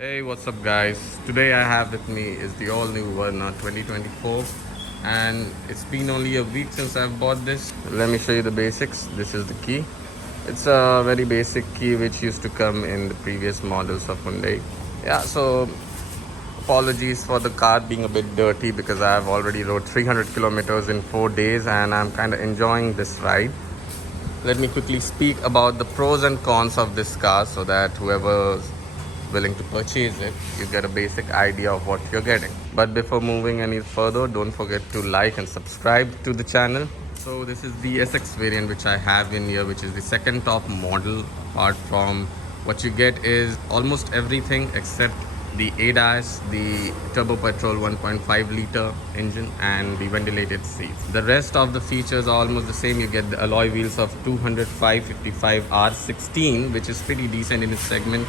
Hey, what's up, guys? Today I have with me is the all new Verna 2024, and it's been only a week since I've bought this. Let me show you the basics. This is the key. It's a very basic key which used to come in the previous models of Hyundai. Yeah, so apologies for the car being a bit dirty because I've already rode 300 kilometers in 4 days and I'm kind of enjoying this ride. Let me quickly speak about the pros and cons of this car so that whoever's willing to purchase it, you get a basic idea of what you're getting. But before moving any further, don't forget to like and subscribe to the channel. So this is the SX variant which I have in here, which is the second top model. Apart from what you get is almost everything except the ADAS, the turbo petrol 1.5 liter engine and the ventilated seats. The rest of the features are almost the same. You get the alloy wheels of 205/55 R16, which is pretty decent in its segment.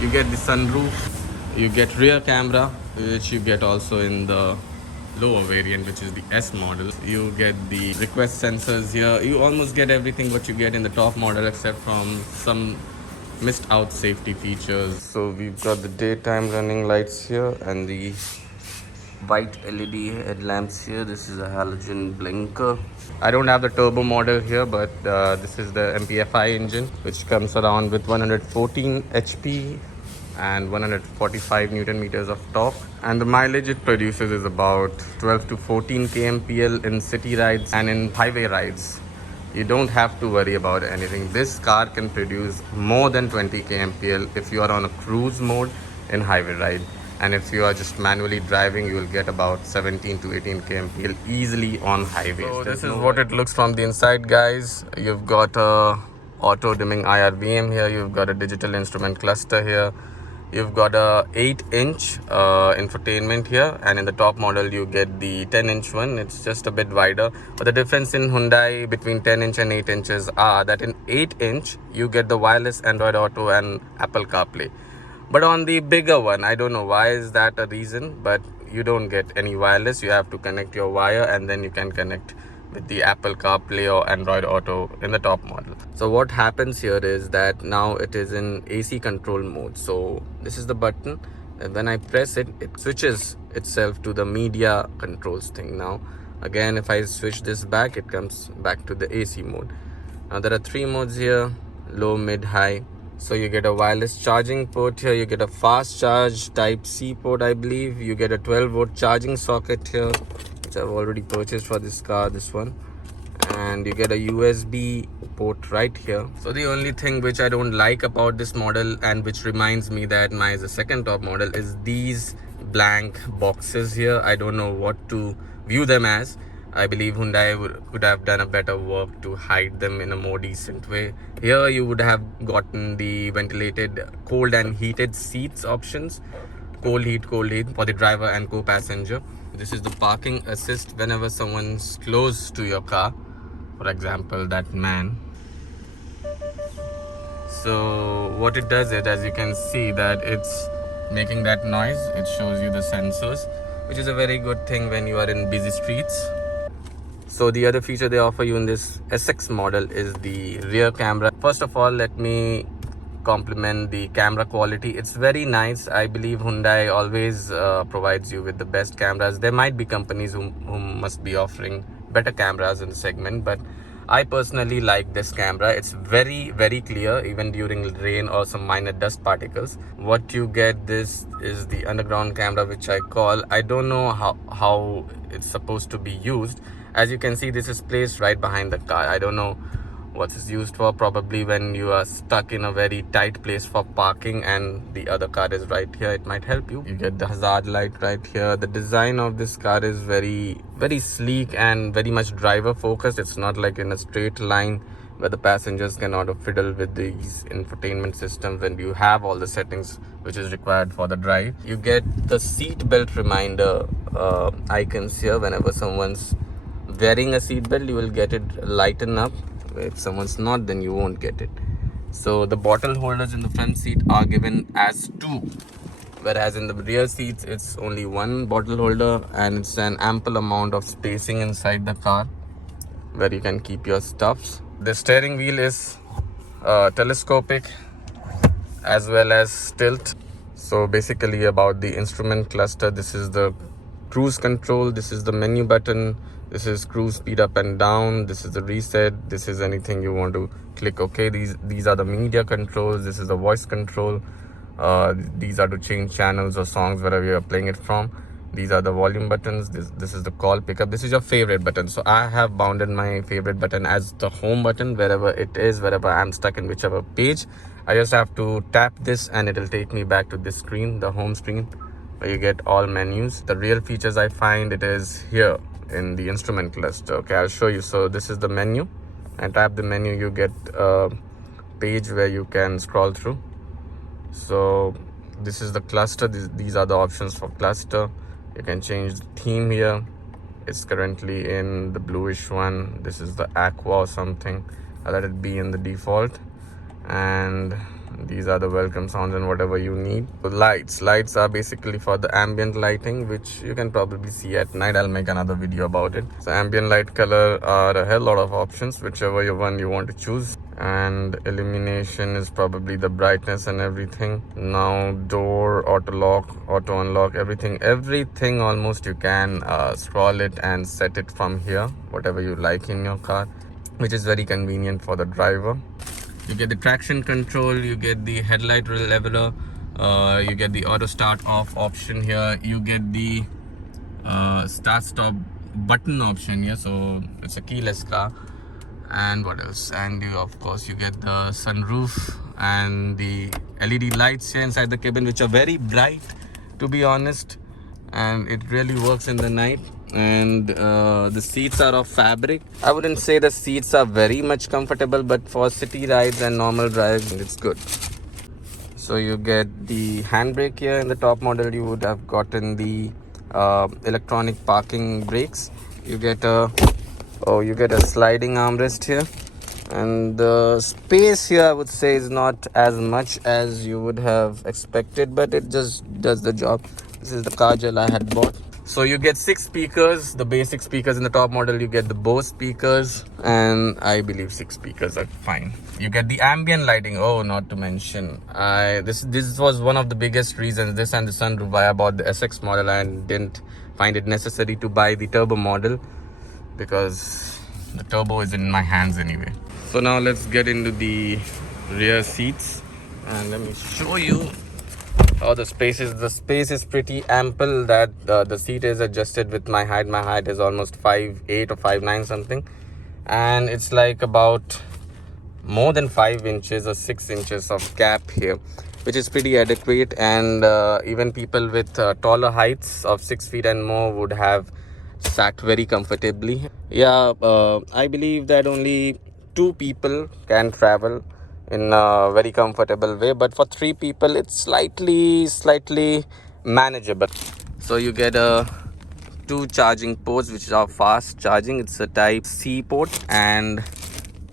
You get the sunroof, you get rear camera, which you get also in the lower variant, which is the S model. You get the request sensors here. You almost get everything what you get in the top model except from some missed out safety features. So we've got the daytime running lights here and the white LED headlamps here. This is a halogen blinker. I don't have the turbo model here, but this is the MPFI engine, which comes around with 114 HP and 145 Newton meters of torque. And the mileage it produces is about 12 to 14 kmpl in city rides, and in highway rides you don't have to worry about anything. This car can produce more than 20 kmpl if you are on a cruise mode in highway ride, and if you are just manually driving, you will get about 17 to 18 kmpl easily on highways. So this is what it looks from the inside, guys. You've got a auto dimming IRVM here. You've got a digital instrument cluster here. You've got a 8-inch infotainment here, and in the top model you get the 10-inch one. It's just a bit wider, but the difference in Hyundai between 10-inch and 8 inches are that in 8-inch you get the wireless Android Auto and Apple CarPlay, but on the bigger one, I don't know why is that a reason, but you don't get any wireless. You have to connect your wire and then you can connect with the Apple CarPlay or Android Auto in the top model. So what happens here is that now it is in AC control mode. So this is the button, and when I press it, it switches itself to the media controls thing. Now again, if I switch this back, it comes back to the AC mode. Now there are 3 modes here: low, mid, high. So you get a wireless charging port here, you get a fast charge type C port, I believe. You get a 12-volt charging socket here, which I've already purchased for this car, this one. And you get a USB port right here. So the only thing which I don't like about this model, and which reminds me that mine is a second top model, is these blank boxes here. I don't know what to view them as. I believe Hyundai could have done a better work to hide them in a more decent way. Here you would have gotten the ventilated cold and heated seats options. Cold heat for the driver and co-passenger. This is the parking assist whenever someone's close to your car. For example, that man. So what it does is, as you can see, that it's making that noise. It shows you the sensors, which is a very good thing when you are in busy streets. So the other feature they offer you in this SX model is the rear camera. First of all, let me compliment the camera quality. It's very nice. I believe Hyundai always provides you with the best cameras. There might be companies who must be offering better cameras in the segment, but I personally like this camera. It's very, very clear even during rain or some minor dust particles. What you get, this is the underground camera, which I call. I don't know how it's supposed to be used. As you can see, this is placed right behind the car. I don't know what it's used for. Probably when you are stuck in a very tight place for parking and the other car is right here, it might help you. You get the hazard light right here. The design of this car is very, very sleek and very much driver focused. It's not like in a straight line where the passengers cannot fiddle with these infotainment systems when you have all the settings which is required for the drive. You get the seat belt reminder icons here. Whenever someone's wearing a seatbelt, you will get it lighten up. If someone's not, then you won't get it. So the bottle holders in the front seat are given as 2, whereas in the rear seats it's only 1 bottle holder, and it's an ample amount of spacing inside the car where you can keep your stuffs. The steering wheel is telescopic as well as tilt. So basically about the instrument cluster, this is the cruise control, this is the menu button, this is cruise speed up and down, this is the reset, this is anything you want to click OK. These are the media controls, this is the voice control, these are to change channels or songs wherever you are playing it from. These are the volume buttons. This is the call pickup. This is your favorite button. So I have bounded my favorite button as the home button wherever it is, wherever I'm stuck in whichever page. I just have to tap this and it will take me back to this screen, the home screen, where you get all menus. The real features I find it is here in the instrument cluster. Okay, I'll show you. So this is the menu, and tap the menu, you get a page where you can scroll through. So this is the cluster. These are the options for cluster. You can change the theme here. It's currently in the bluish one. This is the aqua or something. I'll let it be in the default. And these are the welcome sounds and whatever you need. The lights are basically for the ambient lighting, which you can probably see at night. I'll make another video about it. So ambient light color are a hell lot of options, whichever one you want to choose. And illumination is probably the brightness and everything. Now door, auto lock, auto unlock, everything almost you can scroll it and set it from here, whatever you like in your car, which is very convenient for the driver. You get the traction control, you get the headlight leveler, you get the auto start off option here, you get the start stop button option here, so it's a keyless car. And what else? And you, of course, you get the sunroof and the LED lights here inside the cabin, which are very bright, to be honest, and it really works in the night. And the seats are of fabric. I wouldn't say the seats are very much comfortable, but for city rides and normal drives, it's good. So you get the handbrake here. In the top model, you would have gotten the electronic parking brakes. You get a sliding armrest here, and the space here I would say is not as much as you would have expected, but it just does the job. This is the Kajal I had bought. So you get 6 speakers, the basic speakers. In the top model you get the Bose speakers, and I believe 6 speakers are fine. You get the ambient lighting. Oh, not to mention, this was one of the biggest reasons, this and the sunroof, why I bought the SX model and didn't find it necessary to buy the turbo model, because the turbo is in my hands anyway. So now let's get into the rear seats and let me show you how the space is. The space is pretty ample, that the seat is adjusted with my height. My height is almost 5'8" or 5'9" something, and it's like about more than 5 inches or 6 inches of gap here, which is pretty adequate. And even people with taller heights of 6 feet and more would have sat very comfortably. I believe that only 2 people can travel in a very comfortable way, but for 3 people it's slightly manageable. So you get 2 charging ports which are fast charging. It's a type C port, and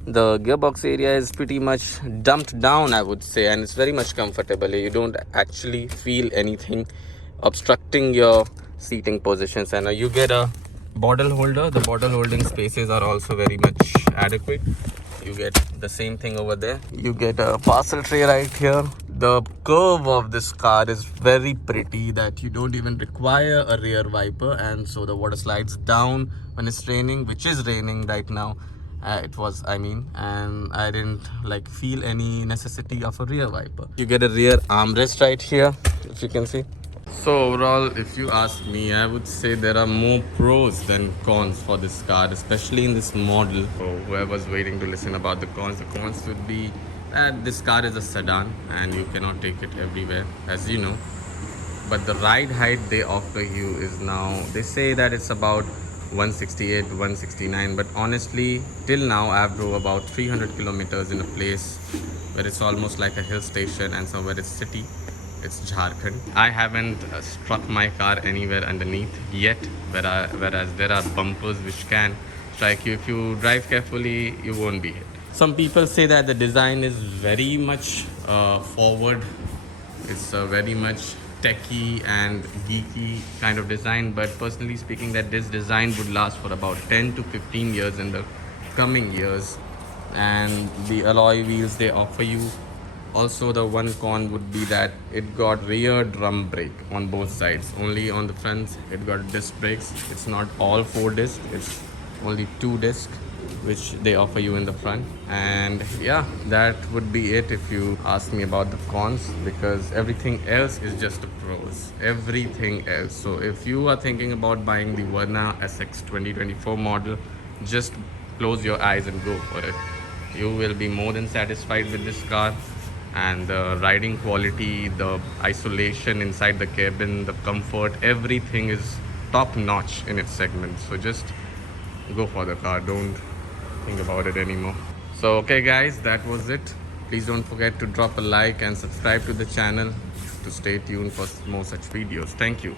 the gearbox area is pretty much dumped down, I would say, and it's very much comfortable. You don't actually feel anything obstructing your seating positions. And you get a bottle holder. The bottle holding spaces are also very much adequate. You get the same thing over there. You get a parcel tray right here. The curve of this car is very pretty, that you don't even require a rear wiper, and so the water slides down when it's raining, which is raining right now. And I didn't feel any necessity of a rear wiper. You get a rear armrest right here, if you can see. So overall, if you ask me, I would say there are more pros than cons for this car, especially in this model. So whoever's waiting to listen about the cons would be that this car is a sedan and you cannot take it everywhere, as you know. But the ride height they offer you is now, they say that it's about 168 to 169, but honestly till now I have drove about 300 kilometers in a place where it's almost like a hill station, and somewhere it's city. It's Jharkhand. I haven't struck my car anywhere underneath yet, whereas there are bumpers which can strike you. If you drive carefully, you won't be hit. Some people say that the design is very much forward. It's very much techy and geeky kind of design, but personally speaking, that this design would last for about 10 to 15 years in the coming years. And the alloy wheels they offer you Also, the one con would be that it got rear drum brake on both sides. Only on the front it got disc brakes. It's not all 4 disc, it's only 2 disc which they offer you in the front. And yeah, that would be it if you ask me about the cons, because everything else is just the pros. Everything else. So if you are thinking about buying the Verna SX 2024 model, just close your eyes and go for it. You will be more than satisfied with this car. And the riding quality, the isolation inside the cabin, the comfort, everything is top notch in its segment. So just go for the car, don't think about it anymore. So okay guys, that was it. Please don't forget to drop a like and subscribe to the channel to stay tuned for more such videos. Thank you.